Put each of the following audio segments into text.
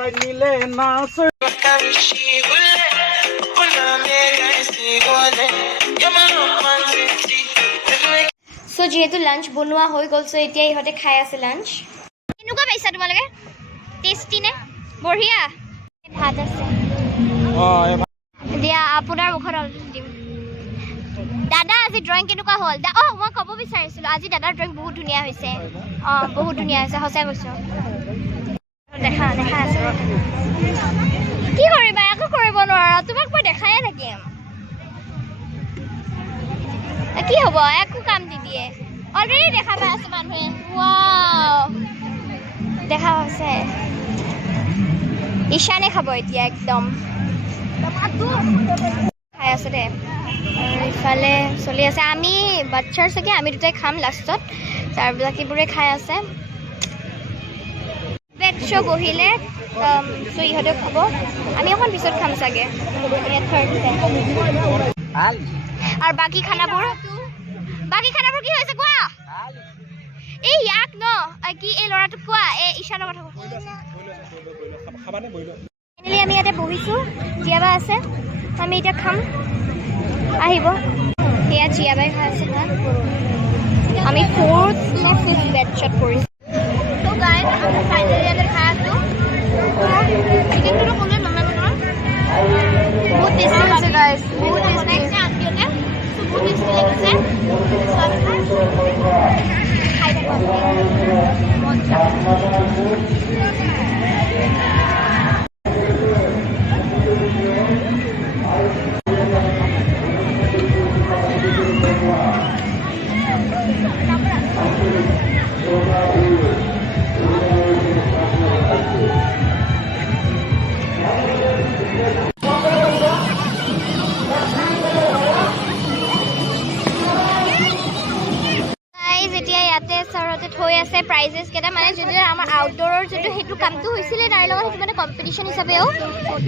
So যেহেতু lunch বনোৱা হৈ গ'ল সো এতিয়া ইহঁতে খাই আছে লাঞ্চ কেনেকুৱা পাইছা তোমালোকে টেষ্টি নে বঢ়িয়া ভাত আছে দিয়া আপোনাৰ মুখত দিম দাদা আজি ড্ৰয়িং কেনেকুৱা হ'ল মই ক'ব বিচাৰিছিলোঁ আজি দাদাৰ ড্ৰয়িং বহুত ধুনীয়া হৈছে বহুত ধুনীয়া হৈছে সঁচাই কৈছোঁ দেখা আছে কি কৰিবা একো কৰিব নোৱাৰা তোমাক মই দেখায়ে থাকিম কি হ'ব একো কাম নিদিয়ে অলৰেডি দেখা পাই আছে মানুহে ৱাও দেখা হৈছে ঈশানে খাব এতিয়া একদম খাই আছে দে আৰু ইফালে চলি আছে আমি বাচ্চাৰ চাগে আমি দুটাই খাম লাষ্টত তাৰ বাকীবোৰে খাই আছে পেট শ্ব' বহিলে চ' ইহঁতে খাব আমি অকণ পিছত খাম চাগে আৰু বাকী খানাবোৰ কি হৈছে কোৱা এই ইয়াক ন কি এই ল'ৰাটোক কোৱা এই ঈশানৰ কথা ফাইনেলি আমি ইয়াতে বহিছোঁ জীয়াবা আছে আমি এতিয়া খাম আহিব সেয়া জীয়াবাই খাই আছে ভাত আমি 4th নে 5th বেটছত পৰিছোঁ তো গাইজ আমি ফাইনেলি ইয়াতে খাই আছোঁ চিকেনটো ক'লে ননাই বহুত টেষ্টি হৈছে গাইজ বহুত টেষ্টি আনটিহঁতে বহুত টেষ্টি লাগিছে খাই থাকোঁ মজা হৈ আছে প্ৰাইজেছ কেইটা মানে যদি আমাৰ আউটডোৰৰ যদি সেইটো কামটো হৈছিলে তাৰ লগত সেইটো মানে কম্পিটিশ্যন হিচাপেও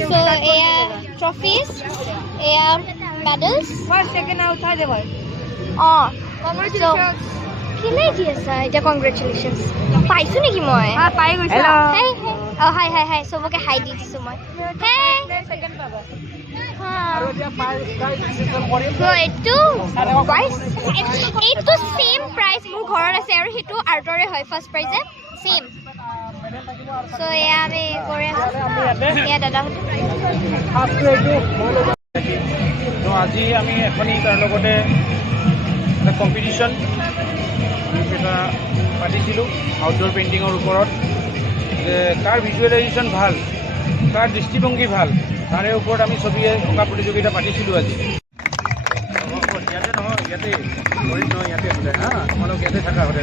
চ' এয়া ট্ৰফিজ এয়া মেডেলছ ছেকেণ্ড উঠাই দে ভাই কেনে দি আছা এতিয়া কংগ্ৰেচুলেশ্যনছ পাইছোঁ নেকি মই পাই গৈছোঁ হাই চবকে হাই দি দিছোঁ মই এইটো সেম প্ৰাইজ মোৰ ঘৰত আছে আৰু সেইটো আৰ্টৰে হয় ফাৰ্ষ্ট প্ৰাইজে সেম চ' এয়া আমি কৰি আছোঁ এয়া দাদাহঁতে আজি আমি এখনি তাৰ লগতে এটা কম্পিটিশ্যন এটা পাতিছিলোঁ আউটডোৰ পেইণ্টিঙৰ ওপৰত যে কাৰ ভিজুৱেলাইজেশ্যন ভাল কাৰ দৃষ্টিভংগী ভাল তাৰে ওপৰত আমি ছবি অঁকা প্ৰতিযোগিতা পাতিছিলোঁ আজি ইয়াতে নহয় ইয়াতে মৰিত নহয় ইয়াতে আছিলে হা তোমালোক ইয়াতে থকা হ'লে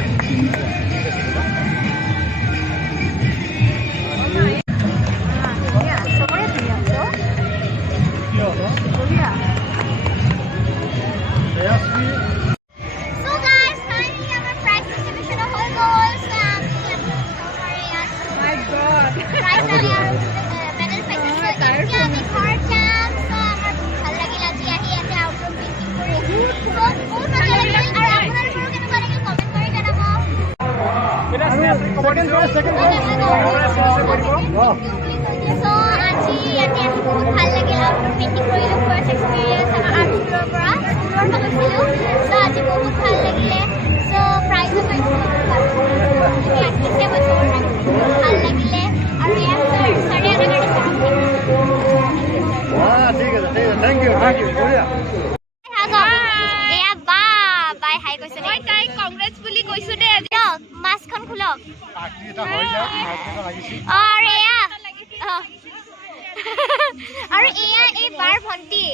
আৰু এয়া এই বাৰ ভণ্টি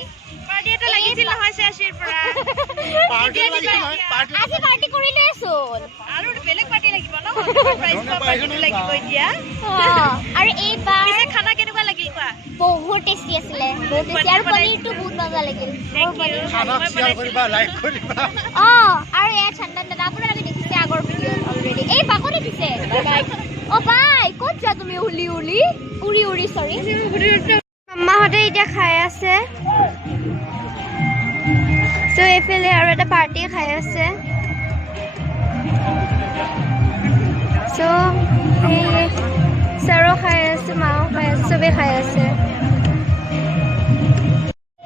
পাৰ্টি এটা লাগিছিল নহয় শেষৰ পৰা পাৰ্টি আজি পাৰ্টি কৰি লৈছোন আৰু বেলেগ পাৰ্টি লাগিব ন প্ৰাইজ পাৰ্টি লাগিব এতিয়া আৰু এই বাৰ খানা কেনেকুৱা লাগিল কোৱা বহুত টেষ্টি আছিলে বহুত টেষ্টি আৰু পনীৰটো বহুত মজা লাগিল খানা শেয়াৰ কৰিবা লাইক কৰিবা আৰু এয়া চন্দন দাদা আপোনালোকে দেখিছে আগৰ ভিডিঅ' অলৰেডি এই বাকো দেখিছে বাই ক'ত যা তুমি উৰি সৰি মামাহঁতে এতিয়া খাই আছে চ' এইফালে আৰু এটা পাৰ্টি খাই আছে চ' ছাৰো খাই আছে, মাও খাই আছে, চবে খাই আছে।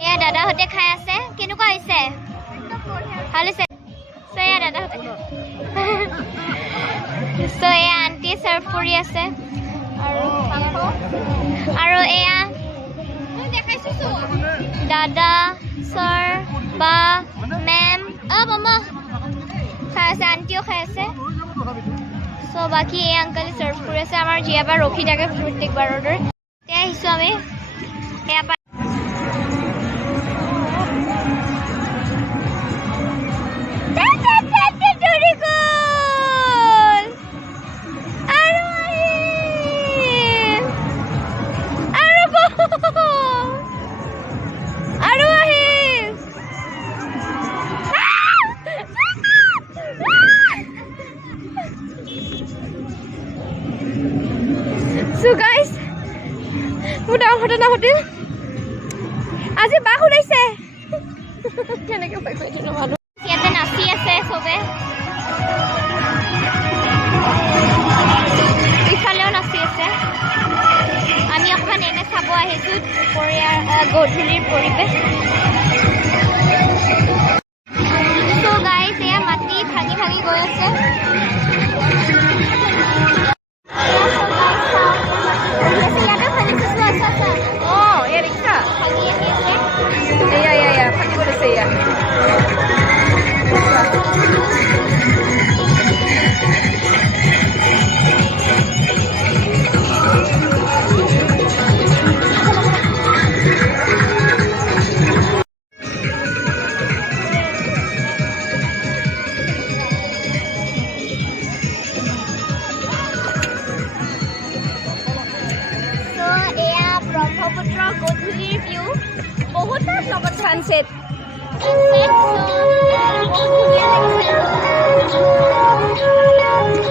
এয়া দাদাহঁতে খাই আছে। কেনেকুৱা হৈছে? ভাল হৈছে। এয়া দাদাহঁতে এয়া আণ্টিয়ে চাৰ্ভ কৰি আছে। আৰু এয়া দাদা ছাৰ বা মেম মামা খাই আছে, আণ্টিও খাই আছে। চ' বাকী এই আংকালে চাৰ্ভ কৰি আছে। আমাৰ জীয়াবা ৰখি থাকে প্ৰত্যেকবাৰৰ দৰে। এতিয়া আহিছোঁ আমি এয়া পাই So guys, মোৰ ডাঙৰ ঘটনা ঘটিল আজি। বাঘ ওলাইছে। কেনেকে পাইছো এইটো নাজানো। ইয়াতে নাচি আছে চবে, ইফালেও নাচি আছে। আমি অকণমান এনে চাব আহিছোঁ দুপৰীয়াৰ গধূলিৰ পৰিৱেশ। So guys, এয়া মাটি ভাঙি ভাঙি গৈ আছে। ব্ৰহ্মপুত্ৰ গধূলিৰ ভিউ বহুত ভাল লগত সানছেট।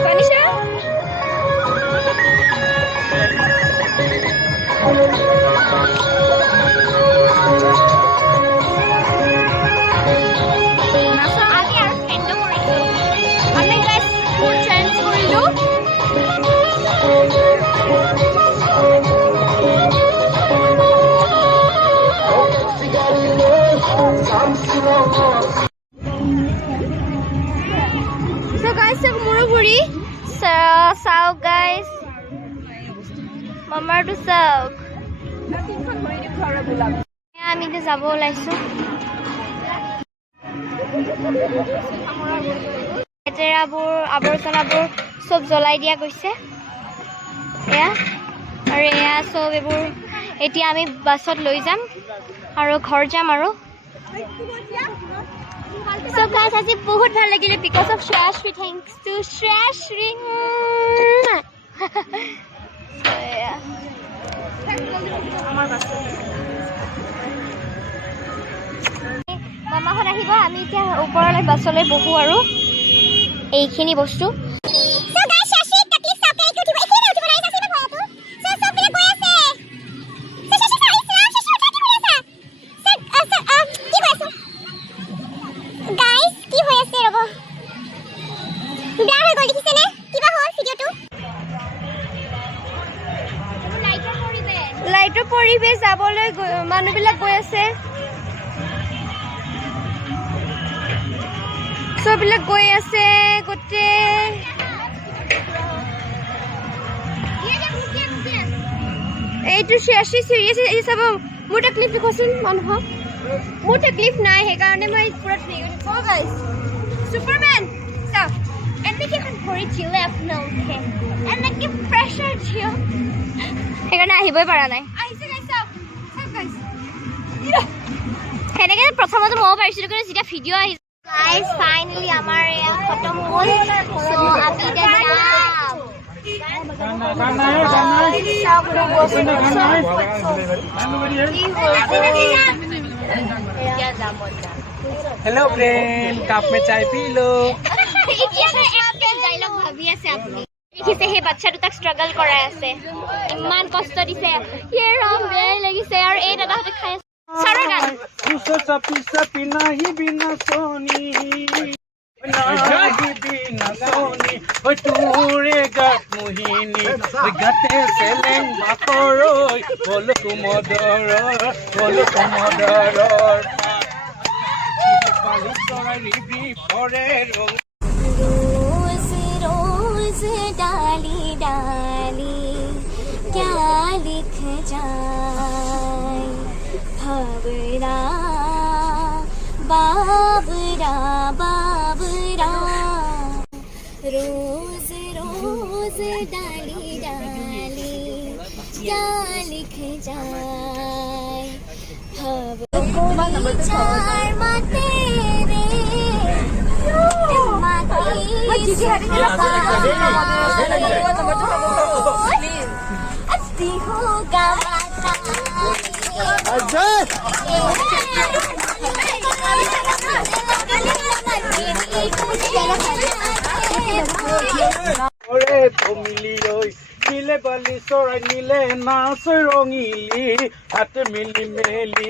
কানিছা আমি আৰু ফ্ৰেণ্ডো কৰিছোঁ। আমি গাইজ চেঞ্জ কৰিলোঁ। So guys, মুৰুগুৰি চাওক গাইজ, মামাৰটো চাওক। আমি এতিয়া যাব ওলাইছোঁ। লেতেৰাবোৰ আৱৰ্জনাবোৰ চব জ্বলাই দিয়া গৈছে এয়া। আৰু এয়া চব এইবোৰ এতিয়া আমি বাছত লৈ যাম আৰু ঘৰ যাম আৰু। So guys, আজি বহুত ভাল লাগিলে because of Shrashri. Thanks to Shrashri. মামাহঁত আহিব, আমি এতিয়া ওপৰলৈ বাছলৈ বহো আৰু এইখিনি বস্তু। লাইটৰ পৰিৱেশ যাবলৈ মানুহবিলাক গৈ আছে, চববিলাক গৈ আছে গোটেই। এইটো শ্ৰেয়াশ্ৰী চিৰিয়াছ এই চাব। মোৰ তাকলিফ দেখোৱাচোন মানুহক। মোৰ তাকলিফ নাই, সেইকাৰণে মই পুৰা চুপাৰমেন চাওক। এনেকৈ এখন ভৰি থিলে আপোনালোকে এনেকৈ প্ৰেছাৰ থিয়, সেইকাৰণে আহিবই পৰা নাই। সেনেকৈ প্ৰথমতে ময়ো পাৰিছিলোঁ, কিন্তু যেতিয়া ভিডিঅ' আহিছে গাইজ ফাইনেলি আমাৰ এয়া খতম হ'ল। চ' আমি এতিয়া हेलो फ्रेंड, कप में चाय पी लो। ডাইলগ ভাবি আছে আপুনি দেখিছে, সেই বাচ্চা দুটাক ষ্ট্ৰাগল কৰাই আছে, ইমান কষ্ট দিছে, বেয়া লাগিছে। আৰু এই দাদাহঁতে খাই আছে চাৰৰ গান। নাহিবি নাচনি ঐ তোৰে গাত মোহিনী গাতে চেলেং বাকৰৈ বলো কুমদৰৰ পালি চৰাই ৰিবি পৰে ৰং रोज रोज डाली डाली क्या लिख जाए भवरा बाबरा बाबरा रोज रोज डाली डाली क्या लिख जाए भवरा चार माते নীলে বালি চৰাই নীলে নাচ ৰঙিলি হাতে মিলি মেলি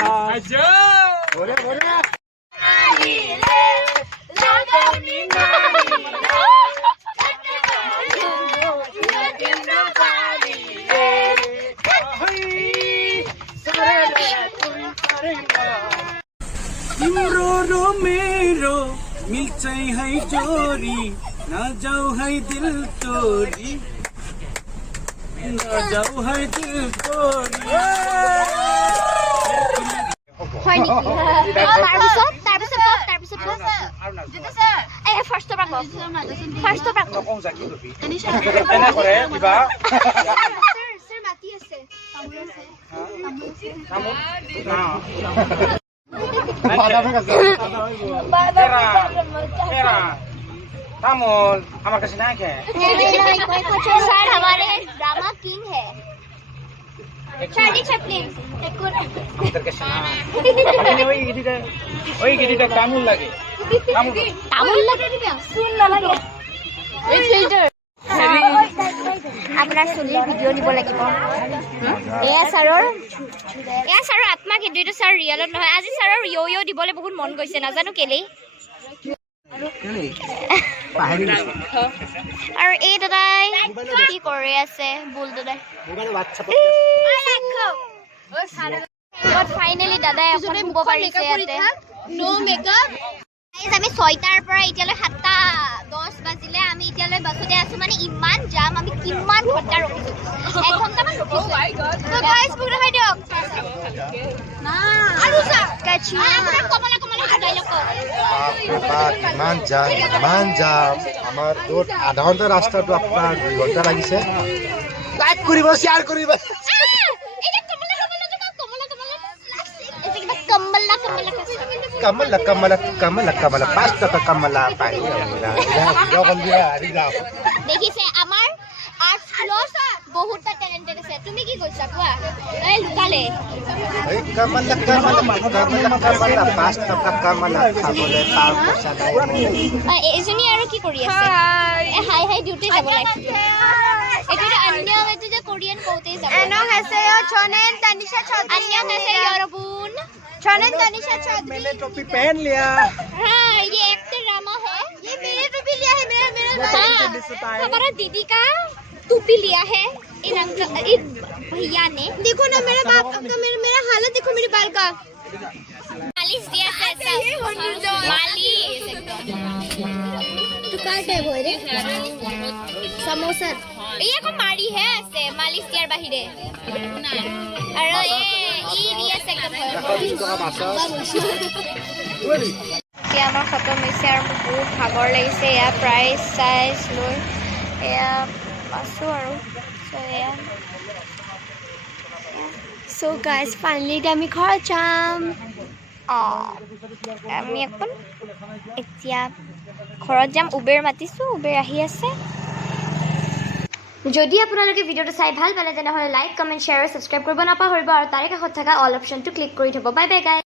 নাচ तिम्रो रो मेरो मिल्छै है जोरी नजाऊ है दिल तोरी नजाऊ है दिल तोरी হয় নেকি তাৰপিছত ফাৰ্ষ্টৰ পৰা এনে কৰে কিবা মাতি আছে তামোল আমার কাছে না কে सर हमारे ड्रामा किंग है चार्ली चैपलिन আমাদের কাছে না ওই গিরিটা তামোল লাগে তামোল লাগে দিবা শুন না লাগে এই ফিল্টার আপোনাৰ চুলিৰ ভিডিঅ' দিব লাগিব এয়া ছাৰৰ আত্মা কিন্তু এইটো ছাৰ ৰিয়েলত নহয় আজি ছাৰৰ য়ো দিবলৈ বহুত মন গৈছে নাজানো কেলেই আৰু এই দাদাই কি কৰি আছে বুল দাদাই ফাইনেলি দাদাই এখন শুব পাৰিছে ইয়াতে আমি 6টাৰ পৰা এতিয়ালৈ 7:10 বাজিলে আমি এতিয়ালৈ বাছতে আছো মানে ইমান জাম আমি কিমান ঘণ্টা ৰখিছো 1 ঘণ্টামান ৰখিছো তো গাইস বুক দেখাই দিয়ক না আৰু যা কাচি আপোনাৰ কমলা ডাইলগ ইমান যাম আমাৰ তোৰ আধা ঘণ্টা ৰাস্তাটো আপোনাৰ 2 ঘণ্টা লাগিছে লাইক কৰিব শ্বেয়াৰ কৰিব কমলা 5 টকা কমলা পাই দেখিছে আমাৰ আৰ্ট স্কুলত বহুতটা টেলেন্টেড আছে তুমি কি কৈছা কোৱা এই লুকালে কমলা 5 টকা কমলা খাবলৈ তাৰ পইচা নাই এজনী আৰু কি কৰি আছে হাই ডিউটি যাব লাগে এইটো অন্য এইটো যে কোৰিয়ান কওঁতে যাব 안녕하세요. 저는 다니샤 चौधरी. 안녕하세요 여러분 저는 다니샤 चौधरी. मैंने टोपी पहन लिया हाँ ये एक्टर ड्रामा है ये मेरे टोपी लिया है मेरा हाँ हमारा दीदी का टोपी लिया है ये भैया ने देखो ना मेरा बाप का मेरा हालत देखो मेरे बाल का मालिश दिया है मालिश तू काट है वो रे समोसा ये को मारी है ऐसे मालिश दियार बाहिरे আৰু ই দিয়া একদম এতিয়া আমাৰ খতম হৈছে আৰু মোক বহুত ভাগৰ লাগিছে এয়া প্ৰাইজ চাইজ লৈ এয়া আছোঁ আৰু So guys, finally আমি ঘৰ যাম আমি এখন এতিয়া ঘৰত যাম উবেৰ মাতিছোঁ উবেৰ আহি আছে যদি আপোনালোকে ভিডিঅ'টো চাই ভাল পালে তেনেহ'লে লাইক কমেণ্ট শ্বেয়াৰ আৰু ছাবস্ক্ৰাইব কৰিব নাপাহৰিব আৰু তাৰে কাষত থকা অল অপশ্যনটো ক্লিক কৰি থ'ব বাই বাই গাইজ